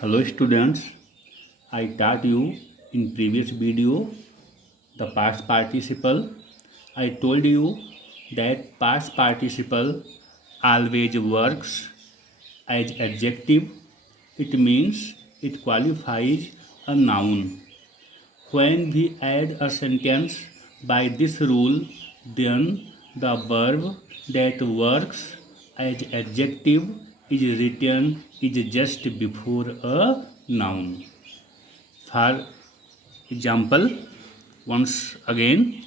Hello students, I taught you in previous video the past participle. I told you that past participle always works as adjective. It means it qualifies a noun. When we add a sentence by this rule, then the verb that works as adjective is written is just before a noun. For example, once again,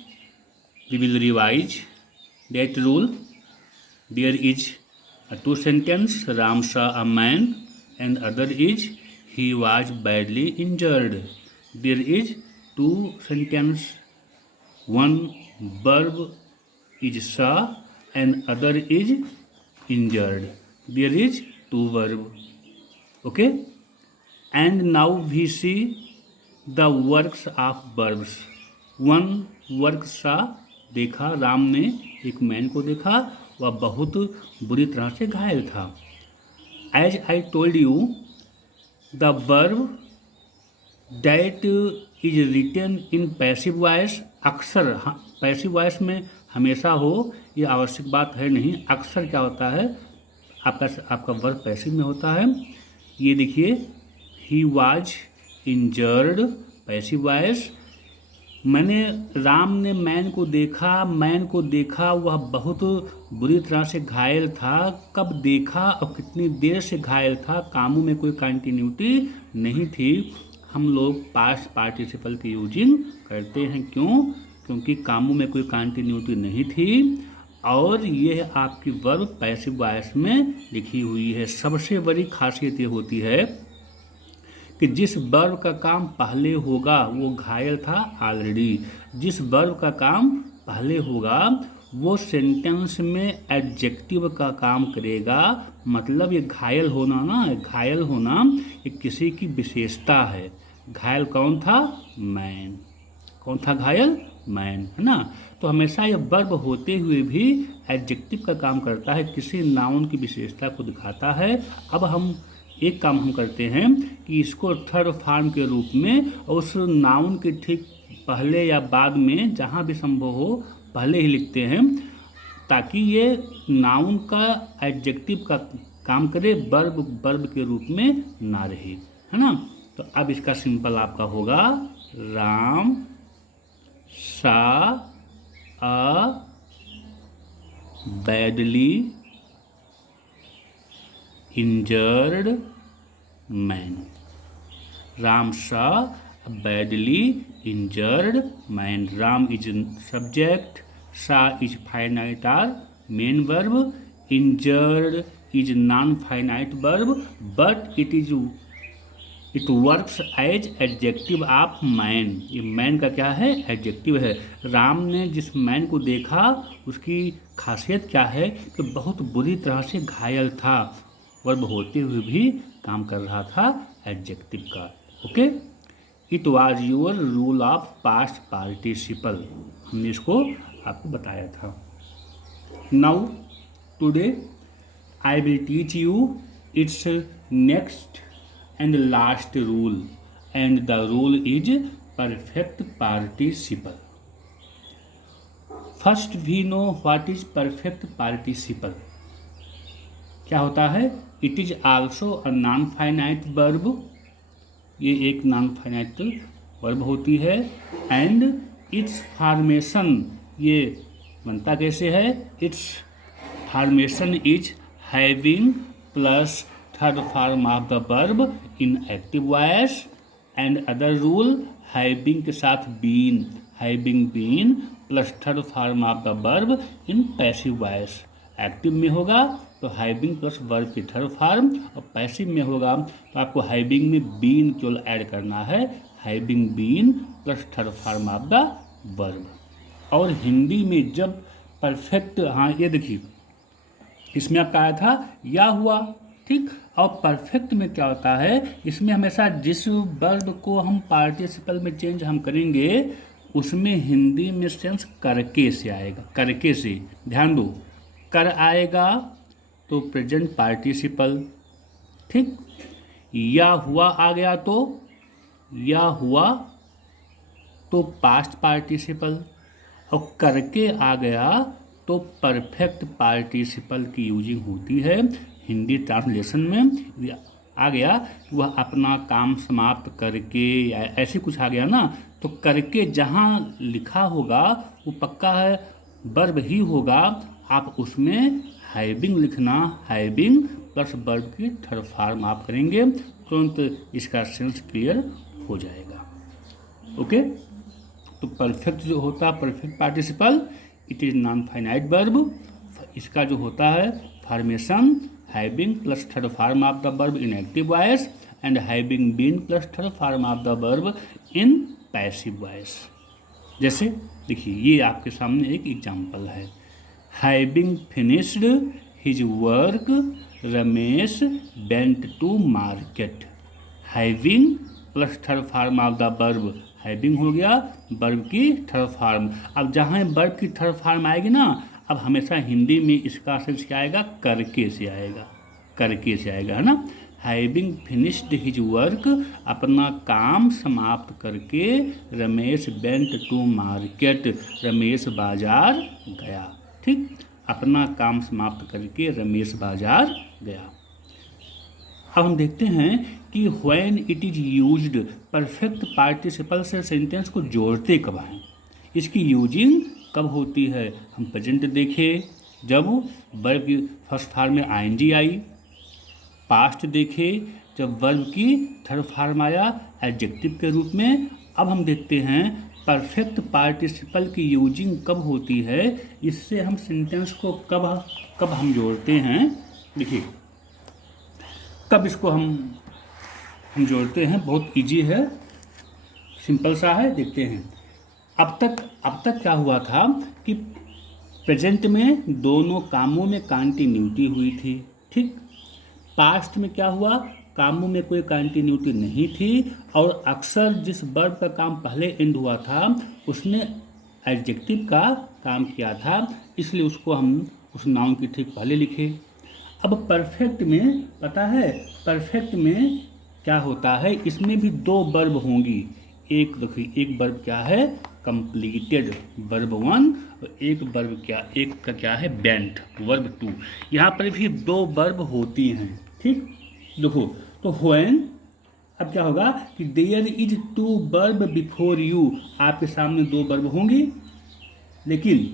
we will revise that rule. There is a two sentence, Ram saw a man, and other is he was badly injured. There is two sentence, one verb is saw and other is injured. There is two verb. Okay, and now we see the works of verbs. One work सा देखा, राम ने एक man को देखा, वह बहुत बुरी तरह से घायल था. As I told you the verb that is written in passive voice, अक्सर पैसिव वॉइस में हमेशा हो ये आवश्यक बात है नहीं. अक्सर क्या होता है, आपका वर्ब पैसिव में होता है. ये देखिए, he was injured, passive voice. Ram ने मैन को देखा, वह बहुत बुरी तरह से घायल था. कब देखा और कितनी देर से घायल था, कामों में कोई कंटिन्यूटी नहीं थी. हम लोग पास्ट पार्टिसिपल की यूजिंग करते हैं. क्योंकि कामों में कोई कंटिन्यूटी नहीं थी और यह आपकी वर्ब पैसिव वॉइस में लिखी हुई है. सबसे बड़ी खासियत ये होती है कि जिस वर्ब का काम पहले होगा, वो घायल था ऑलरेडी. जिस वर्ब का काम पहले होगा वो सेंटेंस में एडजेक्टिव का काम करेगा. मतलब ये घायल होना ये किसी की विशेषता है. घायल कौन था? मैन. कौन था घायल? मैन, है ना. तो हमेशा ये वर्ब होते हुए भी एडजेक्टिव का काम करता है, किसी नाउन की विशेषता को दिखाता है. अब एक काम हम करते हैं कि इसको थर्ड फॉर्म के रूप में उस नाउन के ठीक पहले या बाद में, जहाँ भी संभव हो, पहले ही लिखते हैं ताकि ये नाउन का एडजेक्टिव का काम करे, वर्ब के रूप में ना रहे, है ना. तो अब इसका सिंपल आपका होगा Ram saw a badly injured man. Ram saw a badly injured man. Ram is subject, saw is finite or main verb, injured is non-finite verb, but it works as adjective of man. ये man का क्या है? Adjective है. राम ने जिस man को देखा उसकी खासियत क्या है कि बहुत बुरी तरह से घायल था. वर्ब होते हुए भी काम कर रहा था एडजेक्टिव का. Okay, it was your rule of past participle. हमने इसको आपको बताया था. Now today I will teach you its next and last rule, and the rule is perfect participle. First we know what is perfect participle. क्या होता है? It is also a non finite verb. ये एक non finite verb होती है. And it's formation, ये बनता कैसे है? Its formation is having plus third form of the verb in active voice, and other rule having के साथ been, having been plus third form of the verb in passive voice. Active में होगा तो having plus verb की third form, और passive में होगा तो आपको हैविंग में बीन केवल ऐड करना है. Having been plus third form of the verb. और हिंदी में जब परफेक्ट, हाँ ये देखिए, इसमें आपका आया था या हुआ, ठीक. और परफेक्ट में क्या होता है, इसमें हमेशा जिस वर्ब को हम पार्टिसिपल में चेंज हम करेंगे उसमें हिंदी में सेंस करके से आएगा. करके से, ध्यान दो, कर आएगा तो प्रेजेंट पार्टिसिपल, ठीक. या हुआ आ गया तो, या हुआ तो पास्ट पार्टिसिपल, और करके आ गया तो परफेक्ट पार्टिसिपल की यूजिंग होती है। हिंदी ट्रांसलेशन में आ गया कि वह अपना काम समाप्त करके, या ऐसे कुछ आ गया ना, तो करके जहाँ लिखा होगा वो पक्का है वर्ब ही होगा। आप उसमें हैविंग लिखना, हैविंग प्लस वर्ब की थर्ड फॉर्म आप करेंगे, तुरंत इसका सेंस क्लियर हो जाएगा। ओके, तो परफेक्ट जो होता है perfect participle, it is non finite verb. इसका जो होता है formation having plus third form of the verb in active voice and having been plus third form of the verb in passive voice. जैसे देखिए, ये आपके सामने एक एग्जाम्पल है। Having finished his work Ramesh went to market. Having plus third form of the verb, having हो गया verb की थर्ड फॉर्म। अब जहाँ वर्ब की थर्ड फॉर्म आएगी ना, अब हमेशा हिंदी में इसका सेंस क्या आएगा, करके से आएगा, करके से आएगा, है ना। हैविंग फिनिश्ड हिज वर्क, अपना काम समाप्त करके Ramesh went to market, Ramesh बाजार गया। ठीक, अपना काम समाप्त करके रमेश बाजार गया। अब हम देखते हैं कि when it is used, perfect participle से सेंटेंस को जोड़ते कब हैं, इसकी यूजिंग कब होती है। हम प्रेजेंट देखें जब वर्ब की फर्स्ट फॉर्म में आईएनजी आई, पास्ट देखे जब वर्ब की थर्ड फॉर्म आया एडजेक्टिव के रूप में। अब हम देखते हैं परफेक्ट पार्टिसिपल की यूजिंग कब होती है, इससे हम सेंटेंस को कब हम जोड़ते हैं। देखिए कब इसको हम जोड़ते हैं, बहुत इजी है, सिंपल सा है, देखते हैं। अब तक क्या हुआ था कि प्रेजेंट में दोनों कामों में कंटिन्यूटी हुई थी। ठीक, पास्ट में क्या हुआ, कामों में कोई कंटिन्यूटी नहीं थी, और अक्सर जिस वर्ब का काम पहले एंड हुआ था उसने एडजेक्टिव का काम किया था, इसलिए उसको हम उस नाउन की ठीक पहले लिखे। अब परफेक्ट में पता है, परफेक्ट में क्या होता है, इसमें भी दो वर्ब होंगी। एक देखिए, एक वर्ब क्या है, कंप्लीटेड वर्ब 1, और एक वर्ब एक का क्या है, बेंट वर्ब 2। यहाँ पर भी दो वर्ब होती हैं। ठीक, देखो तो व्हेन, अब क्या होगा कि there is 2 verb before you, आपके सामने दो वर्ब होंगी, लेकिन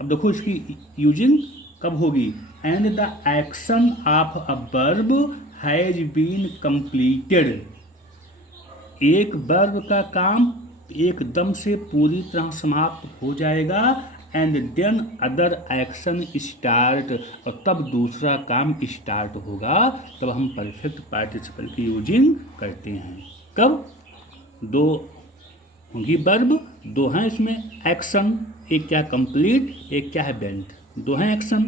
अब देखो इसकी यूजिंग कब होगी, and the action of a verb has been completed. एक वर्ब का काम एकदम से पूरी तरह समाप्त हो जाएगा, and then other action start, और तब दूसरा काम स्टार्ट होगा, तब हम परफेक्ट पार्टिसिपल की यूजिंग करते हैं। कब, दो होंगी वर्ब, दो हैं इसमें एक्शन, एक क्या कंप्लीट, एक क्या है बेंट, दो हैं एक्शन।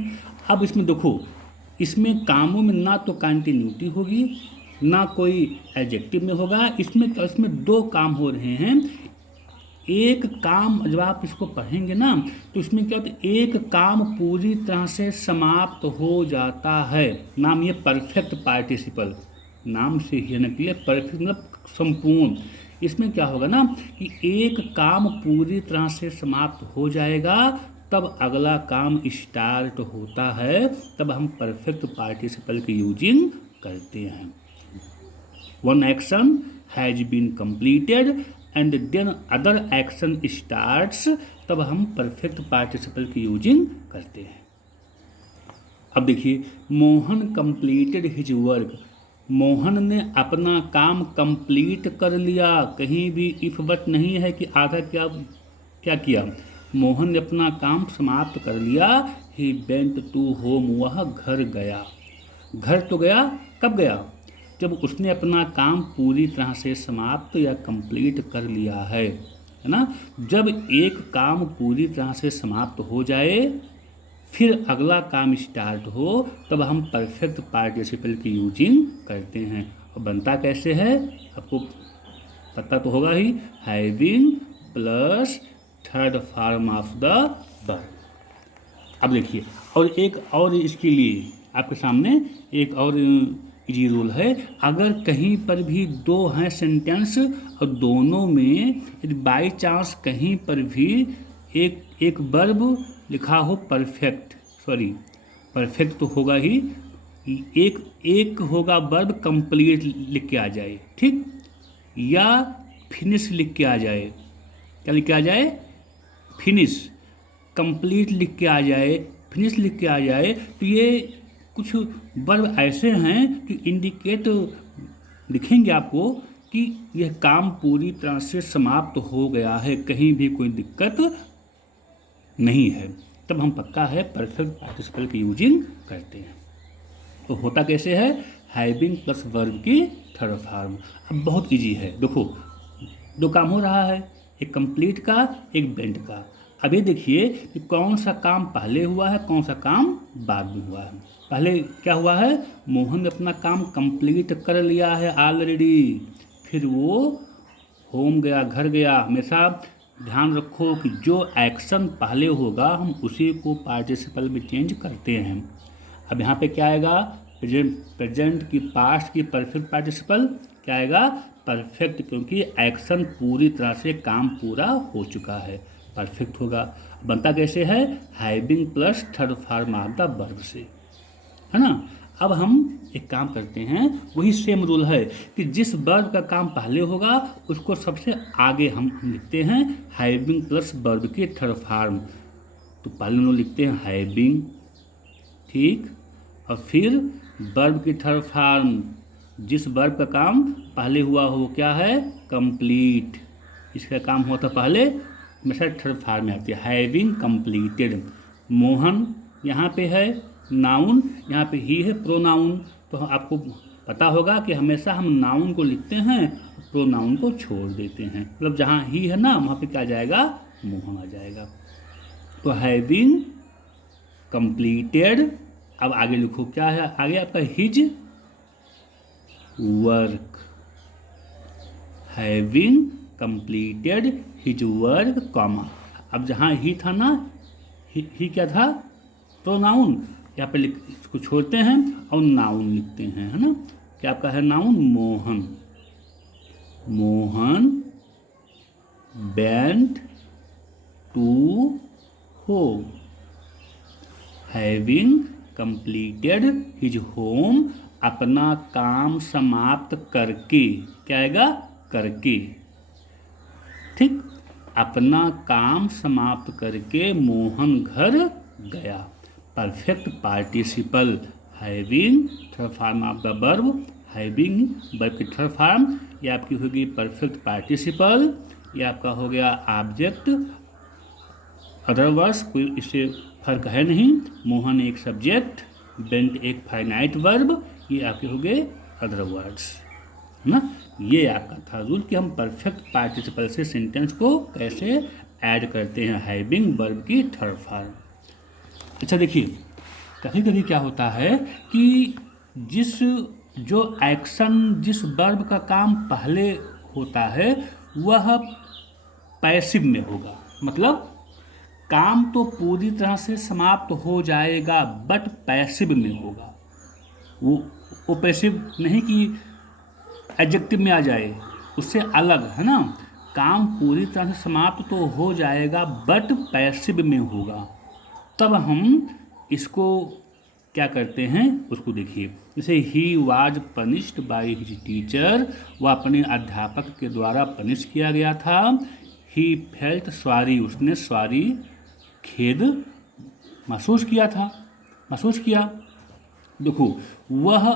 अब इसमें देखो, इसमें कामों में ना तो कंटिन्यूटी होगी ना कोई एडजेक्टिव में होगा, इसमें दो काम हो रहे हैं। एक काम जब आप इसको पढ़ेंगे ना तो इसमें क्या होता है, एक काम पूरी तरह से समाप्त हो जाता है, नाम ये परफेक्ट पार्टिसिपल, नाम से ही निकले परफेक्ट मतलब संपूर्ण। इसमें क्या होगा ना कि एक काम पूरी तरह से समाप्त हो जाएगा, तब अगला काम स्टार्ट होता है, तब हम परफेक्ट पार्टिसिपल की यूजिंग करते हैं। One action has been completed and then other action starts, तब हम परफेक्ट पार्टिसिपल की यूजिंग करते हैं। अब देखिए, Mohan completed his work, Mohan ने अपना काम कंप्लीट कर लिया, कहीं भी इफ बट नहीं है कि आधा क्या किया, मोहन ने अपना काम समाप्त कर लिया। ही वेंट टू होम, वह घर गया। घर तो गया, कब गया, जब उसने अपना काम पूरी तरह से समाप्त या कंप्लीट कर लिया है ना। जब एक काम पूरी तरह से समाप्त हो जाए फिर अगला काम स्टार्ट हो, तब हम परफेक्ट पार्टिसिपल की यूजिंग करते हैं। और बनता कैसे है आपको पता तो होगा ही, having plus third form of the verb. अब देखिए, और एक और इसके लिए आपके सामने एक और इजी रूल है, अगर कहीं पर भी दो हैं सेंटेंस और दोनों में यदि बाई चांस कहीं पर भी एक एक वर्ब लिखा हो परफेक्ट, सॉरी परफेक्ट तो होगा ही, एक होगा वर्ब कंप्लीट लिख के आ जाए, ठीक, या फिनिश लिख के आ जाए, क्या लिख के आ जाए, फिनिश, कंप्लीट लिख के आ जाए, फिनिश लिख के आ जाए, तो ये कुछ वर्ब ऐसे हैं जो इंडिकेट लिखेंगे आपको कि यह काम पूरी तरह से समाप्त हो गया है, कहीं भी कोई दिक्कत नहीं है, तब हम पक्का है परफेक्ट पार्टिसिपल की यूजिंग करते हैं। तो होता कैसे है, हैविंग प्लस वर्ब की थर्ड फॉर्म। अब बहुत इजी है, देखो दो काम हो रहा है, एक कंप्लीट का एक बेंड का। अब ये देखिए कि कौन सा काम पहले हुआ है, कौन सा काम बाद में हुआ है। पहले क्या हुआ है, मोहन ने अपना काम कंप्लीट कर लिया है ऑलरेडी, फिर वो होम गया, घर गया। हमेशा ध्यान रखो कि जो एक्शन पहले होगा हम उसी को पार्टिसिपल में चेंज करते हैं। अब यहाँ पे क्या आएगा, प्रेजेंट की पास्ट की परफेक्ट पार्टिसिपल क्या आएगा, परफेक्ट, क्योंकि एक्शन पूरी तरह से काम पूरा हो चुका है, परफेक्ट होगा। बनता कैसे है, having plus third form of the verb से, है ना। अब हम एक काम करते हैं, वही सेम रूल है कि जिस वर्ब का काम पहले होगा उसको सबसे आगे हम लिखते हैं हैविंग प्लस वर्ब के थर्ड फॉर्म। तो पहले हम लोग लिखते हैं हैविंग, ठीक, और फिर वर्ब की थर्ड फॉर्म, जिस वर्ब का काम पहले हुआ हो वो क्या है, कंप्लीट, इसका काम हुआ था पहले, हमेशा थर्ड फॉर्म में आती है, हैविंग कंप्लीटेड। मोहन यहाँ पे है नाउन, यहाँ पे ही है प्रोनाउन, तो आपको पता होगा कि हमेशा हम नाउन को लिखते हैं, प्रोनाउन को छोड़ देते हैं, मतलब जहाँ ही है ना वहाँ पे क्या आ जाएगा, मोहन आ जाएगा। तो हैविंग कंप्लीटेड, अब आगे लिखो क्या है, आगे आपका his work, having completed his work, comma. अब जहाँ ही था ना, ही क्या था, प्रोनाउन, यहाँ पे इसको छोड़ते हैं और नाउन लिखते हैं, है ना। क्या आपका है noun, Mohan, Mohan went to home, having completed his home, अपना काम समाप्त करके, क्या आएगा, करके, ठीक, अपना काम समाप्त करके मोहन घर गया। Perfect participle, having third form of the verb, having verb की थर्ड फॉर्म, ये आपकी होगी परफेक्ट पार्टिसिपल, ये आपका हो गया ऑब्जेक्ट, अदरवर्स कोई इससे फर्क है नहीं। मोहन एक सब्जेक्ट, बेंट एक फाइनाइट वर्ब, ये आपके हो गए अदर वर्ड्स, है ना। ये आपका था रूल कि हम परफेक्ट पार्टिसिपल से सेंटेंस को कैसे ऐड करते हैं, हैविंग वर्ब की थर्ड फॉर्म। अच्छा देखिए, कभी कभी क्या होता है कि जो एक्शन जिस वर्ब का काम पहले होता है वह पैसिव में होगा, मतलब काम तो पूरी तरह से समाप्त हो जाएगा बट पैसिव में होगा। वो पैसिव नहीं कि एडजेक्टिव में आ जाए, उससे अलग, है ना। काम पूरी तरह से समाप्त तो हो जाएगा बट पैसिव में होगा, तब हम इसको क्या करते हैं उसको देखिए। जैसे he was punished by his teacher, वह अपने अध्यापक के द्वारा पनिश किया गया था। ही फेल्ट सॉरी, उसने सॉरी खेद महसूस किया था, महसूस किया। देखो वह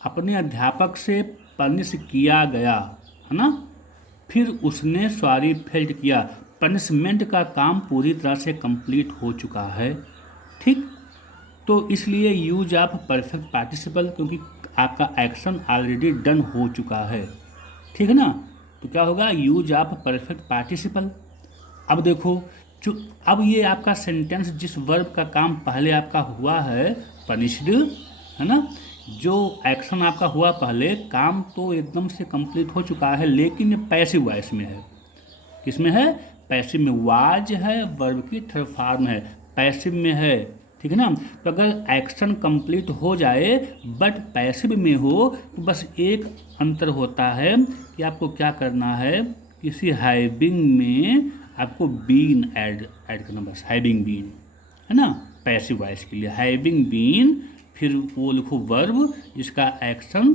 अपने अध्यापक से पनिश किया गया, है ना, फिर उसने सॉरी फेल्ट किया, पनिशमेंट का काम पूरी तरह से कंप्लीट हो चुका है, ठीक। तो इसलिए यूज ऑफ परफेक्ट पार्टिसिपल, क्योंकि आपका एक्शन ऑलरेडी डन हो चुका है, ठीक है ना। तो क्या होगा, यूज ऑफ परफेक्ट पार्टिसिपल। अब देखो जो अब ये आपका सेंटेंस जिस वर्ब का काम पहले आपका हुआ है पनिश्ड, है ना, जो एक्शन आपका हुआ पहले, काम तो एकदम से कंप्लीट हो चुका है, लेकिन ये पैसिव वॉइस में है। किसमें है, पैसिव में। वाज है वर्ब की थर्ड फॉर्म है, पैसिव में है, ठीक है ना। तो अगर एक्शन कंप्लीट हो जाए बट पैसिव में हो तो बस एक अंतर होता है कि आपको क्या करना है, किसी हैविंग में आपको बीन ऐड करना, बस हैविंग बीन, है ना। पैसिव वॉइस के लिए हैविंग बीन, फिर वो लिखो वर्ब जिसका एक्शन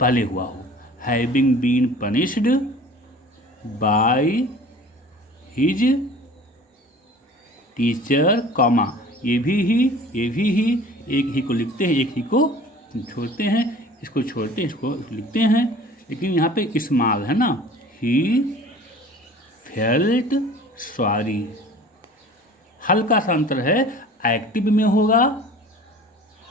पहले हुआ हो। Having been punished by his teacher comma, ये भी ही, एक ही को लिखते हैं, एक ही को छोड़ते हैं, इसको छोड़ते हैं, इसको लिखते हैं, लेकिन यहाँ पे स्मॉल है ना। ही फेल्ट सॉरी, हल्का सा अंतर है। एक्टिव में होगा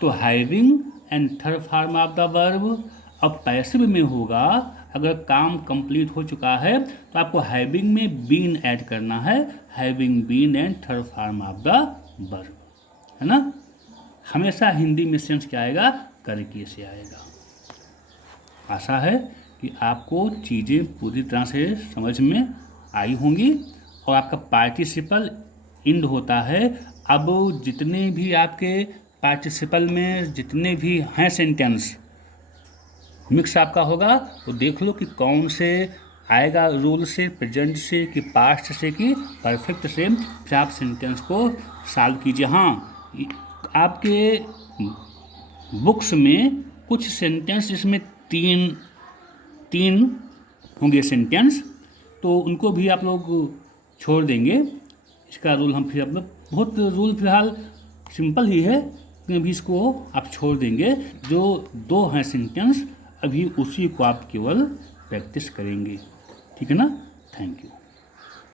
तो having and third form of the verb, अब पैसिव में होगा अगर काम कंप्लीट हो चुका है तो आपको हैविंग में बीन ऐड करना है, having been and third form of the verb, है ना। हमेशा हिंदी में सेंस क्या आएगा, करके से आएगा। आशा है कि आपको चीज़ें पूरी तरह से समझ में आई होंगी। और आपका पार्टिसिपल इंड होता है। अब जितने भी आपके पार्टिसिपल में जितने भी हैं सेंटेंस मिक्स आपका होगा, तो देख लो कि कौन से आएगा, रूल से, प्रेजेंट से, कि पास्ट से, कि परफेक्ट से। फिर आप सेंटेंस को सॉल्व कीजिए। हाँ, आपके बुक्स में कुछ सेंटेंस जिसमें तीन होंगे सेंटेंस, तो उनको भी आप लोग छोड़ देंगे। इसका रूल हम फिर आप लोग, बहुत रूल फिलहाल सिंपल ही है, लेकिन अभी इसको आप छोड़ देंगे। जो 2 हैं सेंटेंस, अभी उसी को आप केवल प्रैक्टिस करेंगे, ठीक है ना। Thank you.